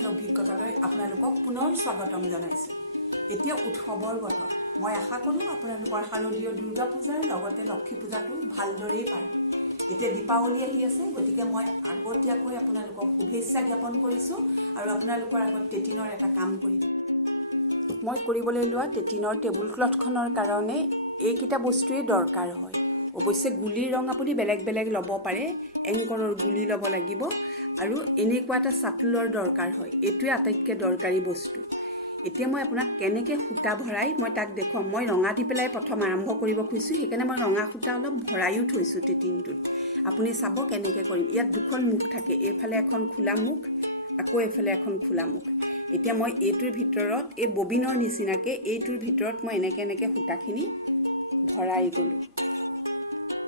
Channel অভিজ্ঞতালৈ আপোনালোকক পুনৰ স্বাগতম জনাইছোঁ। এতিয়া উৎসৱৰ বতৰ। মই আশা কৰোঁ আপোনালোকৰ শাৰদীয় দুৰ্গা পূজাৰ লগতে লক্ষ্মী পূজাটো ভালদৰেই পাৰ। এতিয়া দীপাৱলী আহি আছে, গতিকে মই আগতীয়াকৈ আপোনালোকক শুভেচ্ছা জ্ঞাপন কৰিছোঁ আৰু আপোনালোকৰ আগত টেটিনৰ এটা কাম কৰি দিম। মই কৰিবলৈ লোৱা টেটিনৰ টেবুল ক্লথখনৰ কাৰণে এইকেইটা বস্তুৱেই দৰকাৰ হয়। অৱশ্যে গুলিৰ ৰং আপুনি বেলেগ বেলেগ ল'ব পাৰে। এংকৰৰ গুলি ল'ব লাগিব আৰু এনেকুৱা এটা চাটুলৰ দৰকাৰ হয়। এইটোৱে আটাইতকৈ দৰকাৰী বস্তু। এতিয়া মই আপোনাক কেনেকৈ সূতা ভৰাই মই তাক দেখুৱাম। মই ৰঙা দি পেলাই প্ৰথম আৰম্ভ কৰিব খুজিছোঁ, সেইকাৰণে মই ৰঙা সূতা অলপ ভৰাইও থৈছোঁ টেটিনটোত। আপুনি চাব কেনেকৈ কৰিম। ইয়াত দুখন মুখ থাকে, এইফালে এখন খোলা মুখ, আকৌ এইফালে এখন খোলা মুখ। এতিয়া মই এইটোৰ ভিতৰত এই ববিনৰ নিচিনাকৈ এইটোৰ ভিতৰত মই এনেকৈ সূতাখিনি ভৰাই গ'লোঁ,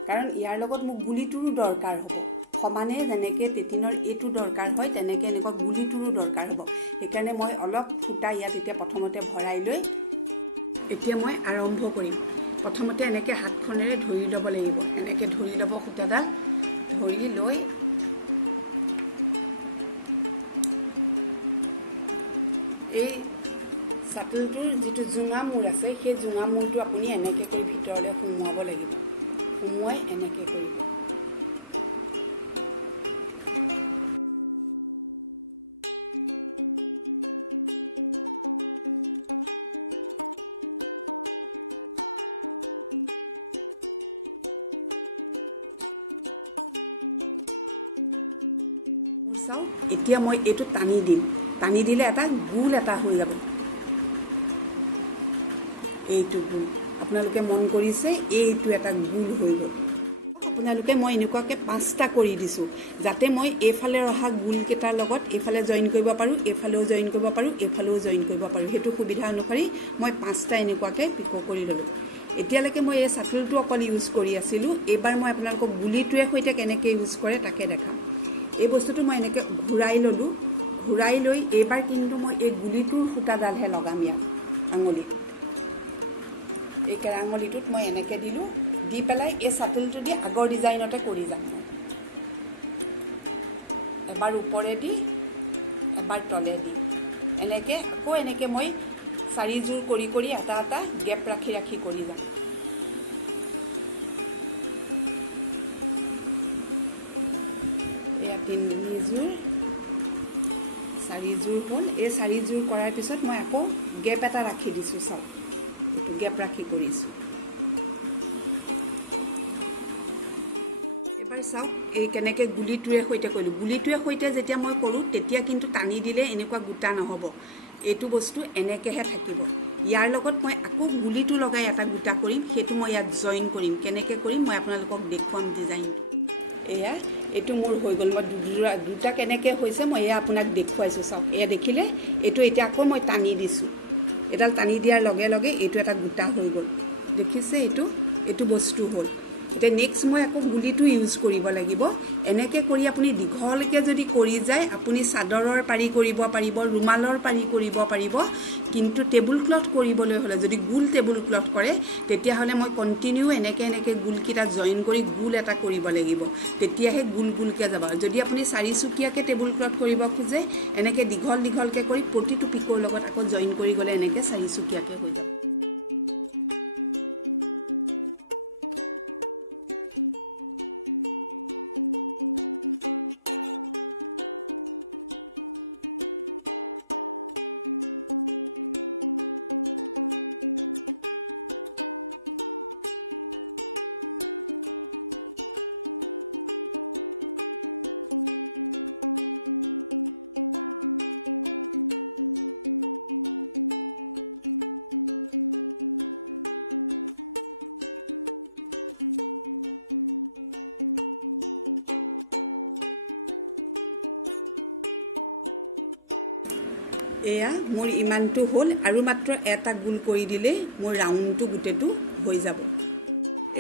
কাৰণ ইয়াৰ লগত মোক গুলিটোৰো দৰকাৰ হ'ব। সমানে যেনেকৈ টেটিনৰ এইটো দৰকাৰ হয়, তেনেকৈ এনেকুৱা গুলিটোৰো দৰকাৰ হ'ব। সেইকাৰণে মই অলপ সূতা ইয়াত এতিয়া প্ৰথমতে ভৰাই লৈ এতিয়া মই আৰম্ভ কৰিম। প্ৰথমতে এনেকৈ হাতখনেৰে ধৰি ল'ব লাগিব। এনেকৈ ধৰি ল'ব সূতাডাল, ধৰি লৈ এই চাটুলটোৰ যিটো জোঙা মূৰ আছে, সেই জোঙা মূৰটো আপুনি এনেকৈ কৰি ভিতৰলৈ সোমোৱাব লাগিব। সোমোৱাই এনেকৈ কৰিব। চাওক, এতিয়া মই এইটো টানি দিম। টানি দিলে এটা গোল এটা হৈ যাব। এইটো গোল আপোনালোকে মন কৰিছে, এইটো এটা গোল হৈ গ'ল। আপোনালোকে মই এনেকুৱাকৈ 5টা কৰি দিছোঁ, যাতে মই এইফালে অহা গোলকেইটাৰ লগত এইফালে জইন কৰিব পাৰোঁ, এইফালেও জইন কৰিব পাৰোঁ, এইফালেও জইন কৰিব পাৰোঁ। সেইটো সুবিধা অনুসৰি মই 5টা এনেকুৱাকৈ পিকো কৰি ল'লোঁ। এতিয়ালৈকে মই এই চাটুলটো অকল ইউজ কৰি আছিলোঁ। এইবাৰ মই আপোনালোকক গুলিটোৱে সৈতে কেনেকৈ ইউজ কৰে তাকে দেখাম। এই বস্তুটো মই এনেকৈ ঘূৰাই ল'লোঁ। ঘূৰাই লৈ এইবাৰ কিন্তু মই এই গুলিটোৰ সূতাডালহে লগাম ইয়াত আঙুলিত। এই কেৰাঙুলিটোত মই এনেকৈ দিলোঁ, দি পেলাই এই চাটুলটো দি আগৰ ডিজাইনতে কৰি যাম। এবাৰ ওপৰেদি, এবাৰ তলেদি, এনেকৈ আকৌ এনেকৈ মই 4যোৰ কৰি কৰি এটা এটা গেপ ৰাখি ৰাখি কৰি যাম। এয়া 3যোৰ, 4যোৰ হ'ল। এই 4যোৰ কৰাৰ পিছত মই আকৌ গেপ এটা ৰাখি দিছোঁ। চাওক, এইটো গেপ ৰাখি কৰিছোঁ। এবাৰ চাওক এই কেনেকৈ গুলিটোৰে সৈতে কৰিলোঁ। গুলিটোৰে সৈতে যেতিয়া মই কৰোঁ, তেতিয়া কিন্তু টানি দিলে এনেকুৱা গোটা নহ'ব। এইটো বস্তু এনেকৈহে থাকিব। ইয়াৰ লগত মই আকৌ গুলিটো লগাই এটা গোটা কৰিম। সেইটো মই ইয়াত জইন কৰিম। কেনেকৈ কৰিম মই আপোনালোকক দেখুৱাম ডিজাইনটো। এয়া এইটো মোৰ হৈ গ'ল। মই দুটা কেনেকৈ হৈছে মই এয়া আপোনাক দেখুৱাইছোঁ। চাওক, এয়া দেখিলে, এইটো এতিয়া আকৌ মই টানি দিছোঁ। এডাল টানি দিয়াৰ লগে লগে এইটো এটা গোটা হৈ গ'ল। দেখিছে, এইটো বস্তু হ'ল। এতিয়া নেক্সট মই আকৌ গুলিটো ইউজ কৰিব লাগিব। এনেকৈ কৰি আপুনি দীঘলকৈ যদি কৰি যায়, আপুনি চাদৰৰ পাৰি কৰিব পাৰিব, ৰুমালৰ পাৰি কৰিব পাৰিব। কিন্তু টেবুল ক্লথ কৰিবলৈ হ'লে, যদি গোল টেবুল ক্লথ কৰে, তেতিয়াহ'লে মই কণ্টিনিউ এনেকৈ গোলকেইটা জইন কৰি গোল এটা কৰিব লাগিব। তেতিয়াহে গোল গোলকৈ যাব। যদি আপুনি 4চুকীয়াকৈ টেবুল ক্লথ কৰিব খোজে, এনেকৈ দীঘলকৈ কৰি প্ৰতিটো পিকৰ লগত আকৌ জইন কৰি গ'লে এনেকৈ 4চুকীয়াকৈ হৈ যাব। এয়া মোৰ ইমানটো হ'ল, আৰু মাত্ৰ এটা গোল কৰি দিলেই মোৰ ৰাউণ্ডটো গোটেইটো হৈ যাব।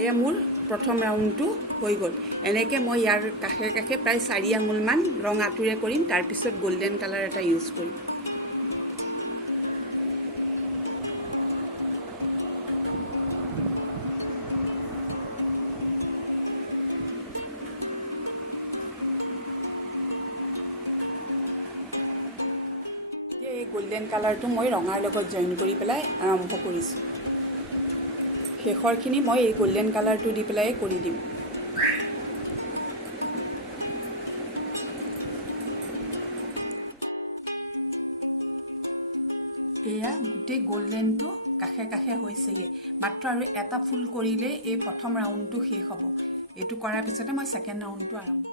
এয়া মোৰ প্ৰথম ৰাউণ্ডটো হৈ গ'ল। এনেকৈ মই ইয়াৰ কাষে কাষে প্ৰায় 4 আঙুলমান ৰঙাটোৰে কৰিম, তাৰপিছত গল্ডেন কালাৰ এটা ইউজ কৰিম। এই গোল্ডেন কালাৰটো মই ৰঙাৰ লগত জইন কৰি পেলাই আৰম্ভ কৰিছোঁ। শেষৰখিনি মই এই গোল্ডেন কালাৰটো দি পেলাই কৰি দিম। এয়া গোটেই গোল্ডেনটো কাষে কাষে হৈছেগৈ, মাত্ৰ আৰু এটা ফুল কৰিলে এই প্ৰথম ৰাউণ্ডটো শেষ হ'ব। এইটো কৰাৰ পিছতে মই ছেকেণ্ড ৰাউণ্ডটো আৰম্ভ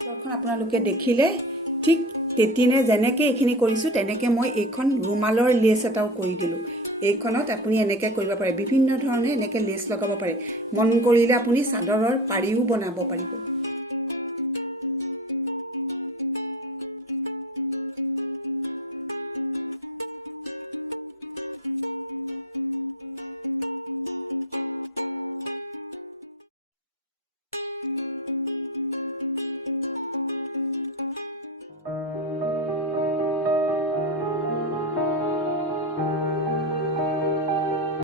কৰিম। আপোনালোকে দেখিলে ঠিক তেতিনে যেনেকৈ এইখিনি কৰিছোঁ তেনেকৈ মই এইখন ৰুমালৰ লেচ এটাও কৰি দিলোঁ। এইখনত আপুনি এনেকৈ কৰিব পাৰে, বিভিন্ন ধৰণে এনেকৈ লেচ লগাব পাৰে। মন কৰিলে আপুনি চাদৰৰ পাৰিও বনাব পাৰিব।